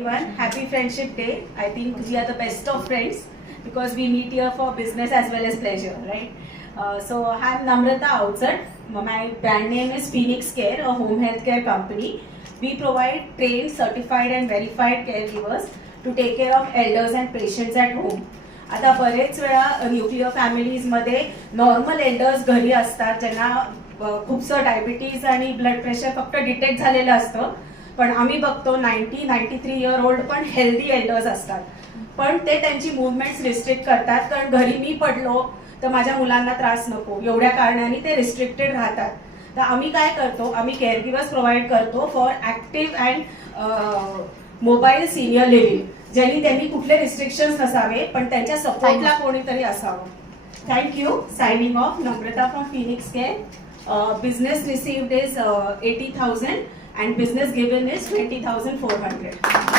everyone. Happy Friendship Day. I think we are the best of friends because we meet here for business as well as pleasure, right? So I'm Namrata Outside. My brand name is Phoenix Care, a home health care company. We provide trained, certified and verified caregivers to take care of elders and patients at home. आता बरेच वेळा nuclear फॅमिलीजमध्ये normal elders घरी असतात ज्यांना खूपसं diabetes आणि blood pressure फक्त detect झालेलं असतं, पण आम्ही बघतो 93 इयर ओल्ड पण हेल्दी एल्डर्स असतात, पण ते त्यांची मुवमेंट्स रिस्ट्रिक्ट करतात कारण घरी मी पडलो तर माझ्या मुलांना त्रास नको एवढ्या कारणाने ते रिस्ट्रिक्टेड राहतात. तर आम्ही काय करतो, आम्ही केअरगिव्हर्स प्रोव्हाइड करतो for active and mobile senior living, ज्यांनी त्यांनी कुठले रिस्ट्रिक्शन्स नसावे पण त्यांच्या सपोर्टला कोणीतरी असावं. Thank you. Signing off. Namrata from Phoenix care. Business received is 80,000 and business given is 20,400.